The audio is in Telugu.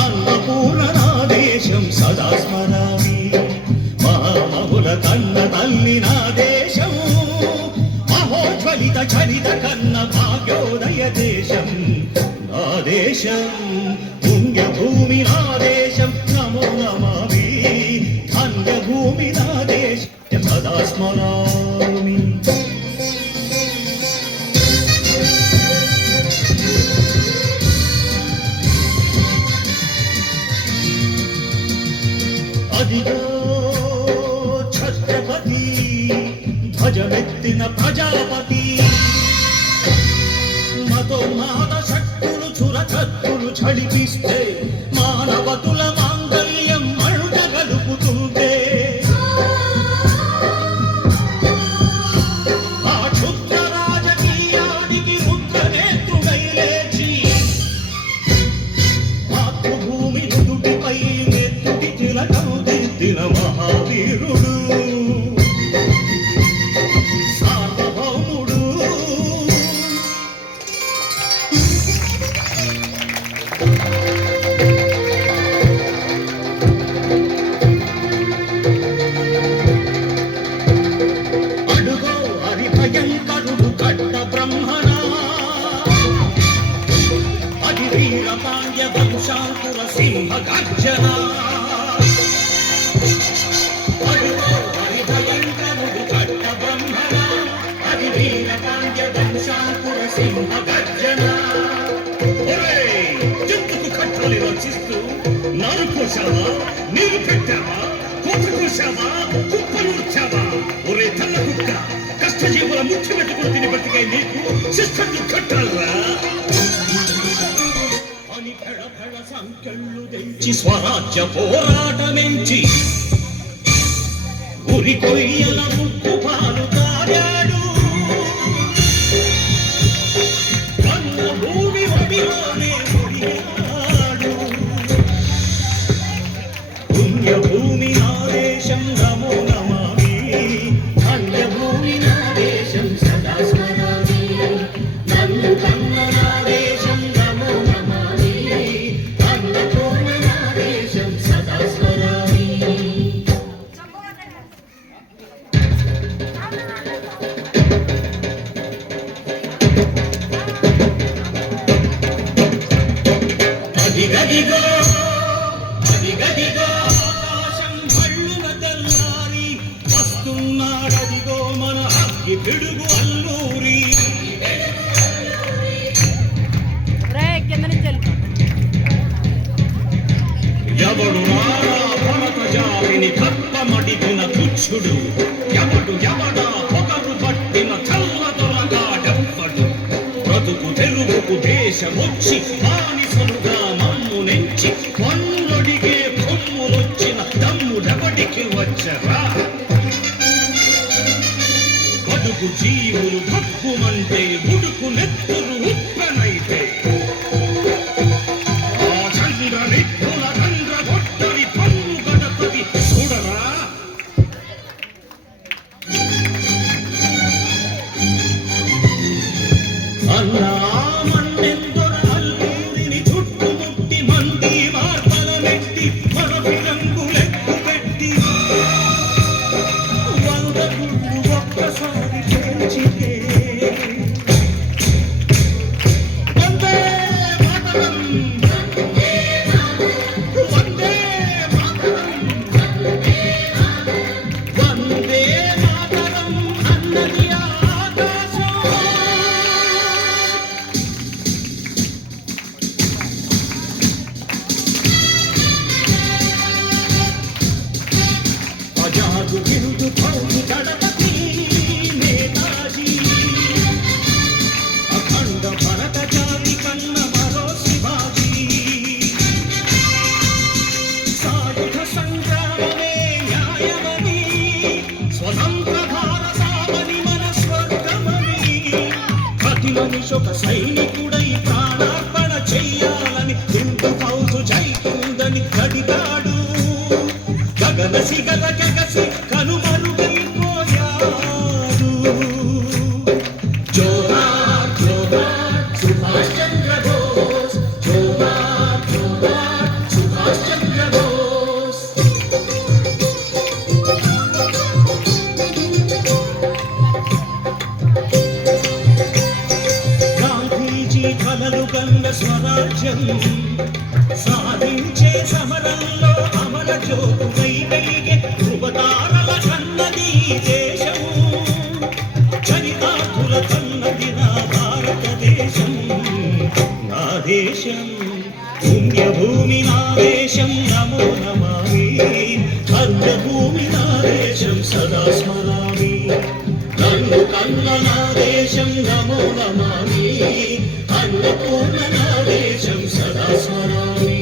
అన్నపూర్ణనాదేశం సదా స్మరామి మహామహుల కన్న తల్లి నా దేశం మహోజ్వలిత చరిత కన్న భాగ్యోదయ దేశం నా దేశం పుణ్యభూమి నా దేశం నమో నమామి ధన్యభూమి నా దేశం సదా స్మరామి అదిగో ఛత్రపతి ధ్వజమెత్తిన ప్రజాపతి మతోన్మాద శక్తులు చురకత్తులు ఝళిపిస్తే మానవతుల మాంగల్యం మళ్ళ గలుపుతుంటే ఆ క్షుద్ర రాజకీయానికి రుద్రనేత్రుడై లేచి మాతృభూమి నుదుటిపై నెత్తుటి తిలకం దిద్దిన మహావీరుడు సార్వభౌముడు అడుగో హరిభయంకరుడు కట్ట బ్రహ్మణ అది వీర పాండ్య వంశాంకుర సింహ గర్జన అడుగో హరిభయంకరుడు కట్ట బ్రహ్మణ అది వీర పాండ్య వంశాంకుర సింహ గర్జన జంతుకు కట్టలు రచిస్తూ నారు కోసావా నీరు పెట్టావా కోత కోసావా కుప్పనూర్చావా ఒరే తల్ల కుక్క కష్టజీవుల ముఖ్య పెట్టుకుని తిని బతికాయి నీకు శిస్తు కట్టాలరా అని ఫెళ సంఖ్యలు తెంచి స్వరాజ్య పోరాటమెంచి ఉరి కొయ్యల ముక్కు పాలు తారాడు కన్న భూమి ఒడిలోనే ఒడియాడు పుణ్యభూమి నా దేశం నమో నమామి ధన్యభూమి నా దేశం సదా స్మరామి నన్ను కన్న నా దేశం నమో నమామి అన్నపూర్ణ నా దేశం సదా స్మరామి అదిగదిగో అదిగదిగో ఆకాశం భళ్ళున తెల్లారి వస్తున్నాడదిగో మన అగ్గి పిడుగు అల్లూరి ఎవడు రాడా భరత జాతిని భర్తమడిగిన తుచ్చుడు ఎవడా పొగరు పట్టిన చల్లదొరగాడెవ్వడు బ్రతుకు తెరుగుకు దేశమొచ్చి బానిసలుగా మమ్ము నెంచి పన్నులడిగే కొమ్ములొచ్చిన దమ్ముడెవడికి వచ్చరా బడుగు జీవులు భక్కుమంటే ఉడుకు నెత్తురు ఉప్పెనైతే ఆ చంద్ర నిప్పుల చంద్ర గొడ్డలి పన్ను గణపతి చూడరా అన్నా మన్నెందొర అల్లూరిని చుట్టుముట్టి మంది మార్పలమెట్టి మరొక రంగులెక్కు పెట్టి 100 గుళ్ళు ఒక్కసారి పేల్చితే వందే మాతరం వందే మాతరం వందే మాతరం అన్నది ఆకాశం ఆజాదు హిందూ ఫౌజు దళపతి నేతాజీ అఖండ భరత జాతి కన్న మరో శివాజీ సాయుధ సంగ్రామమే న్యాయమని స్వతంత్ర భారతావని మన స్వర్గమని ప్రతి మనిషి ఒక సైనికుడై ప్రాణార్పణ చెయ్యాలని హిందూ ఫౌజు జైకుందని గడిగాడు గగనసి గలగసి కనుమరుగైపోయాడు జోహార్ జోహార్ సుభాష్ చంద్ర బోస్ జోహార్ జోహార్ కలలు గంగ స్వరాజ్యం సాధించే సమరంలో అమర జ్యోతులై వెలిగే ధృవతారల కన్నది దేశము చరితార్థుల కన్నది నా భారతదేశం నా దేశం పుణ్యభూమి నా దేశం నమో నమామి భద్రభూమి నా దేశం సదా స్మరామి నన్ను కన్న నా దేశం నమో నమామి అన్నపూర్ణ నా దేశం సదా స్మరామి